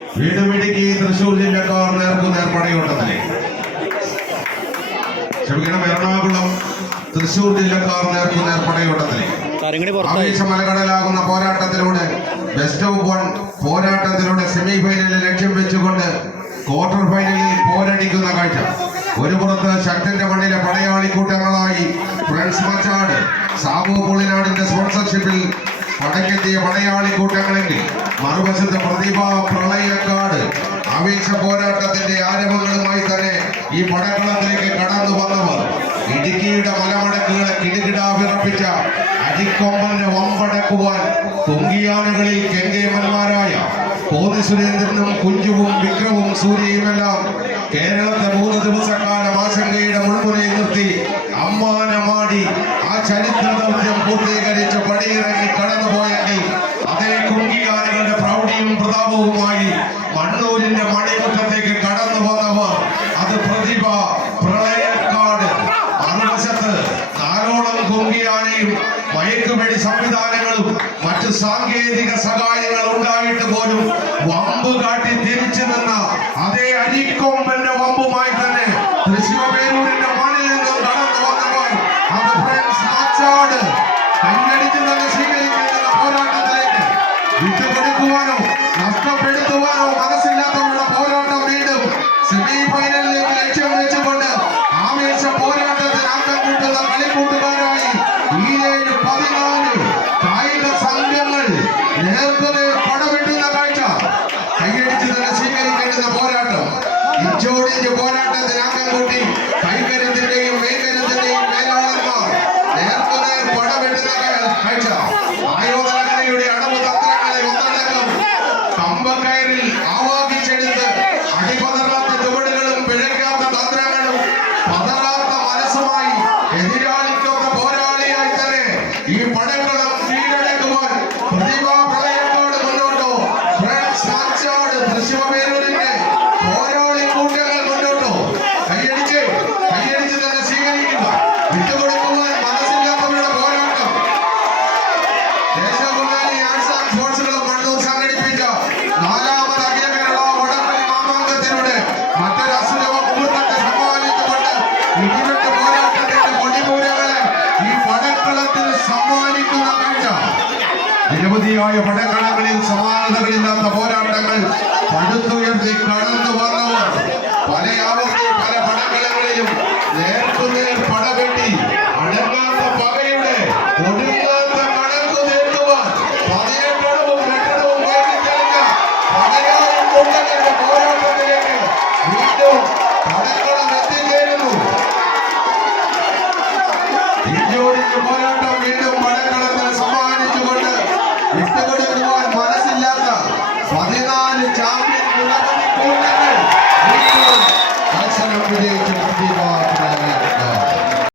വീടുപിടിക്ക് തൃശൂർ ജില്ലക്കാർ നേർക്കു നേർപ്പടയോട്ടത്തിലെ ക്ഷമിക്കണം എറണാകുളം തൃശൂർ ജില്ലക്കാർ നേർക്കു നേർപ്പടയോട്ടത്തിലെ കാര്യങ്ങളി പുറത്തായി. ആവേശമലകടലാകുന്ന പോരാട്ടത്തിലൂടെ ബെസ്റ്റ് ഓഫ് വൺ പോരാട്ടത്തിലൂടെ സെമി ഫൈനലിൽ ലക്ഷ്യം വെച്ചുകൊണ്ട് ക്വാർട്ടർ ഫൈനലിൽ പോരടിക്കുന്ന കാഴ്ച. ഒരു പുറത്ത് ശക്തന്റെ മണ്ണിലെ പടയാളി കൂട്ടങ്ങളായി ഫ്രണ്ട്സ് മച്ചാട് സാബു പുളിനാടിന്റെ സ്പോൺസർഷിപ്പിൽ പടക്കെത്തിയ പടയാളി കൂട്ടങ്ങളെങ്കിൽ മറുവശത്ത് പ്രതിഭ പ്രളയക്കാട്. ആവേശ പോരാട്ടത്തിന്റെ ആരംഭങ്ങളുമായി തന്നെ ഈ പടക്കളത്തിലേക്ക് കടന്നു വന്നവർ. ഇടുക്കിയുടെ മലമടക്കുകളെ കിടുകിടാ വിറപ്പിച്ച അരിക്കൊമ്പന്റെ വമ്പടക്കുവാൻ പൊങ്കിയാനകളിൽ കെങ്കേമന്മാരായ കോതി സുരേന്ദ്രനും കുഞ്ചുവും വിക്രവും സൂര്യയുമെല്ലാം കേരളത്തെ മൂന്ന് ദിവസക്കാലം ആശങ്കയുടെ മുൾമുനയിൽ മയക്കുവെടി സംവിധാനങ്ങളും മറ്റ് സാങ്കേതിക സഹായങ്ങൾ ഉണ്ടായിട്ട് പോലും വമ്പ് കാട്ടി തിരിച്ചു നിന്ന അതേ അരിക്കൊമ്പന്റെ വമ്പുമായി തന്നെ തൃശ്ശൂരൂരിന്റെ മണ്ണിൽ കടന്നു വന്നവർ അത് ഫ്രണ്ട്സ് തന്നെ സ്വീകരിക്കേണ്ടുന്ന പോരാട്ടത്തിലേക്ക് വിട്ടുകൊടുക്കുവാനോ ഇഞ്ചോടിഞ്ച് പോരാട്ടത്തിന് ആക്കം കൂട്ടി കൈകര്യത്തിന്റെയും മേകര്യത്തിന്റെയും മേലാളന്മാർ നേർക്കുനേർ പടവെട്ടുന്ന കാഴ്ച ആയോധനകലയുടെ അടവ് തന്ത്രങ്ങളെ ഒന്നടങ്കം കമ്പക്കയറിൽ ആവാഹിച്ചെടുത്ത് അടിപതറാത്ത ചുവടുകളും പിഴയ്ക്കാത്ത തന്ത്രങ്ങളും പതറാത്ത മനസ്സുമായി എതിരാളിക്കൊത്ത പോരാളിയായി തന്നെ ഈ പടക്കളം കീഴടക്കുവാൻ പ്രതിഭാ പ്രളയത്തോട് മുന്നോട്ടോ ഫ്രണ്ട്സ് മാച്ചാട് തൃശ്ശൂരൂരിന്റെ നിരവധിയായ പടക്കളങ്ങളിൽ സമാനതകളില്ലാത്ത പോരാട്ടങ്ങൾ പടുത്തുയർത്തി കടന്നു വന്നവർ പല ആവർത്തി പല